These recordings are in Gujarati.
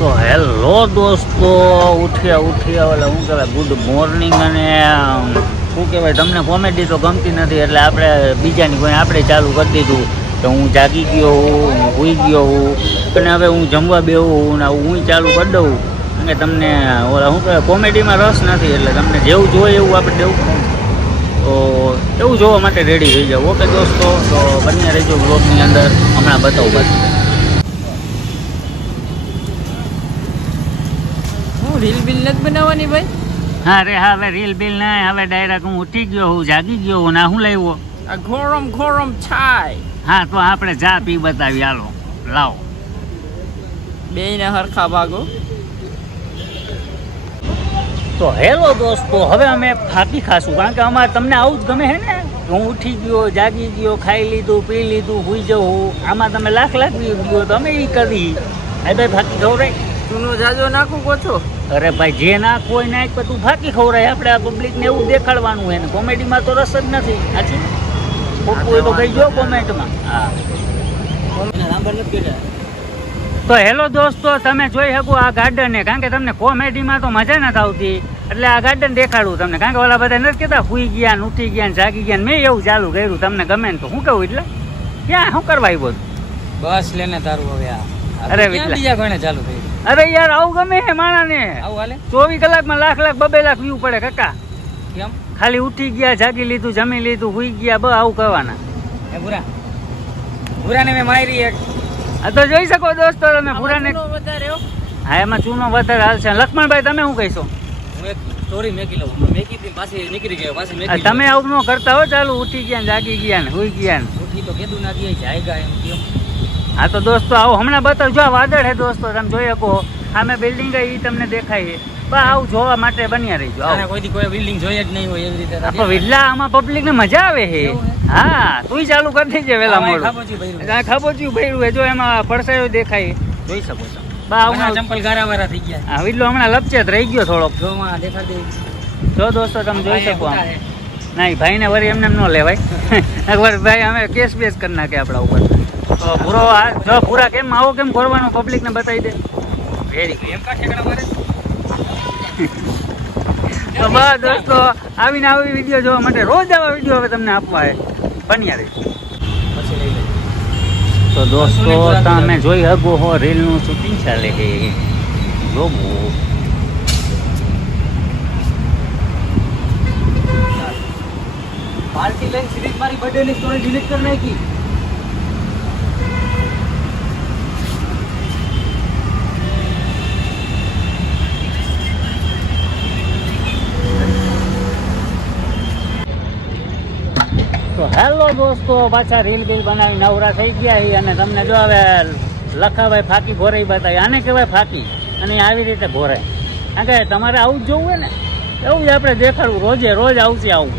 તો હેલો દોસ્તો, ઉઠ્યા ઓલા શું કહેવાય ગુડ મોર્નિંગ. અને શું કહેવાય, તમને કોમેડી તો ગમતી નથી એટલે આપણે બીજાની કોઈ આપણે ચાલુ કરી દીધું કે હું જાગી ગયો હું સૂઈ ગયો હું અને હવે હું જમવા બેહું ને હું ચાલુ કરી દઉં. અને તમને ઓલા શું કહેવાય કોમેડીમાં રસ નથી એટલે તમને જેવું જોઈએ એવું આપણે દેવું પડે. તો એવું જોવા માટે રેડી થઈ જાવ. ઓકે દોસ્તો, તો બન્યા રહેજો બ્લોગની અંદર, હમણાં બતાવું પાછું. રીલ બિલ નથી બનાવવાની ભાઈ? હા રે, હવે રીલ બિલ નહીં, હવે ડાયરેક્ટ હું ઉઠી ગયો હું, જાગી ગયો હું. ના હું લાવ્યો આ ગોરમ છાય. હા તો આપણે ચા પી બતાવી, હાલો લાવો બેયને હરખા ભાગો. તો હેલો દોસ્તો, હવે અમે ફાકી ખાશું કારણ કે અમારે તમને આવું જ ગમે હે ને. હું ઉઠી ગયો, જાગી ગયો, ખાઈ લીધું, પી લીધું, સુઈ જવું. આમાં તમે લાખ ગયો તો અમે એ કરી. હા ભાઈ ફાકી ખવડાય. ચૂનો જાજો નાખું કોછો. અરે ભાઈ જે નાખ હોય નાખ, તું ફાકી ખવડાય. આપણે આ પબ્લિકને એવું દેખાડવાનું હોય ને. કોમેડીમાં તો રસ જ નથી. સાચું ખોટું હોય તો કહી જો કોમેન્ટમાં. હા તો હેલો દોસ્તો, તમે જોઈ શકો આ ગાર્ડનને, કારણ કે તમને કોમેડીમાં તો મજા નથી આવતી એટલે આ ગાર્ડન દેખાડું તમને. કારણ કે ઓલા બધા નથી કહેતા સુઈ ગયા ને ઉઠી ગયા ને જાગી ગયા, મેં એવું ચાલુ કર્યું. તમને ગમે ને તો શું કહું, એટલે ક્યાં શું કરવા આવ્યો બસ લેને તારું હવે. અરે બીજા કોઈને ચાલુ થઈ. અરે યાર આવું ગમે હે માણાને. આવું હાલે 24 કલાકમાં લાખ 2 લાખ વ્યૂ પડે કાકા. કેમ? ખાલી ઉઠી ગયા, જાગી લીધું, જમી લીધું, સુઈ ગયા, બસ આવું કરવાના. એ ભૂરાને મેં મારી એક. આ તો જોઈ શકો દોસ્તો તમે ભૂરાને. વધારે હા એમાં ચૂનો વધારે હાલશે. લક્ષ્મણભાઈ તમે શું કહીશો? હું એક સ્ટોરી મેકી લઉં. મેકી હતી પાછી નીકળી ગયો, પાછી મેકી. તમે આવું ન કરતા હો. ચાલુ ઉઠી ગયા ને જાગી ગયા ને સુઈ ગયા ને. ઉઠી તો કીધું ના ગયા જાયગા એમ કેમ. હા તો દોસ્તો આવો હમણાં બતાવ. જો વાદળ હે દોસ્તો, તમે જોઈ શકો. સામે બિલ્ડિંગ એ તમને દેખાય. બસ આવું જોવા માટે બન્યા રહીજો. કોઈ બિલ્ડિંગ જોઈએ જ નહીં હોય એવી રીતે. વિલ્લા આમાં પબ્લિક ને મજા આવે છે. હા તું ચાલુ કરી દેજે વેલા મોડું. ખાબોચ્યું ભર્યું હે, જો એમાં પડસાયો દેખાય, જોઈ શકો છો. ચંપલ ગારાવાળા થઈ ગયા. હા વિલ્લો હમણાં લપચેત રહી ગયો થોડોક. જો દોસ્તો તમે જોઈ શકો. નહીં ભાઈને વરી એમને ન લેવાય. એકવાર ભાઈ અમે કેસ બેસ કરી નાખે આપણા ઉપર. તો પૂરો જો પૂરા કેમ આવો કેમ કરવાનો પબ્લિક ને બતાવી દે. Very good. તો બસ દોસ્તો આવીને આવી વિડીયો જોવા માટે રોજ આવા વિડીયો હવે તમને આપવા બન્યા રહી. તો દોસ્તો તમે જોઈ શકો હો રીલનું શૂટિંગ ચાલે છે. જોવું પાર્ટી લઈને સીધી મારી બર્થડે ની સ્ટોરી ડિલીટ કરી નાખી. તો હેલો દોસ્તો, પાછા રીલ બિલ બનાવી નવરા થઈ ગયા છે. અને તમને જો હવે લખાભાઈ ફાકી ભોરાઈ બતાવી. આને કહેવાય ફાકી. અને આવી રીતે ભોરાય. કારણ કે તમારે આવું જ જોવું હોય ને, એવું જ આપણે દેખાડવું. રોજે રોજ આવશે આવું.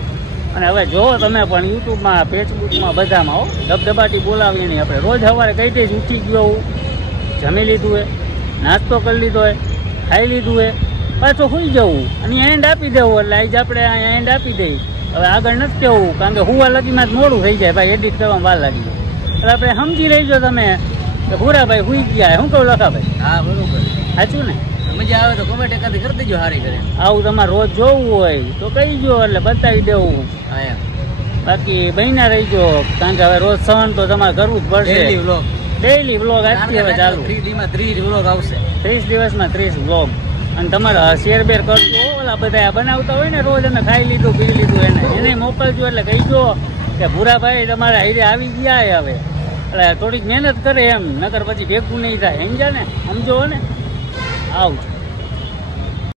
અને હવે જોવો તમે પણ યુટ્યુબમાં, ફેસબુકમાં બધામાં હો ધબધબાટી બોલાવીએ નહીં. આપણે રોજ સવારે કહી દઈશ ઉઠી ગયો હું, જમી લીધું હોય, નાસ્તો કરી લીધો હોય, ખાઈ લીધું હોય, પાછું સુઈ જવું અને એન્ડ આપી દેવું. એટલે આજે આપણે અહીંયા એન્ડ આપી દઈએ. હવે આગળ નથી કહેવું કારણ કે હુવા લગીમાં જ મોડું થઈ જાય ભાઈ, એડિટ કરવામાં વાર લાગી જાય. એટલે આપણે સમજી રહીજો તમે કે ભૂરાભાઈ સુઈ ગયા. શું કહું લખાભાઈ? હા બરોબર, સાચું ને? મજા આવે તો કોમેન્ટ એકાદી કરી દેજો સારી કરે. આવું તમારે રોજ જોવું હોય તો કહી દો એટલે બતાવી દેવું. હા એમ. બાકી બહીના રહીજો કારણ કે હવે રોજ સહન તો તમારે કરવું જ પડશે. ડેઈલી વ્લોગ આજથી હવે ચાલુ. 30 વ્લોગ આવશે. 30 દિવસમાં 30 વ્લોગ. અને તમારે શેર બેર કરજો. ઓલા બધા બનાવતા હોય ને રોજ અમે ખાઈ લીધું પી લીધું એને મોકલજો. એટલે કહીજો કે ભૂરાભાઈ તમારે હારે આવી ગયા હવે. એટલે થોડીક મહેનત કરે એમ, નકર પછી ભેગું નહીં થાય. સમજ્યા ને? સમજો ને? આવું.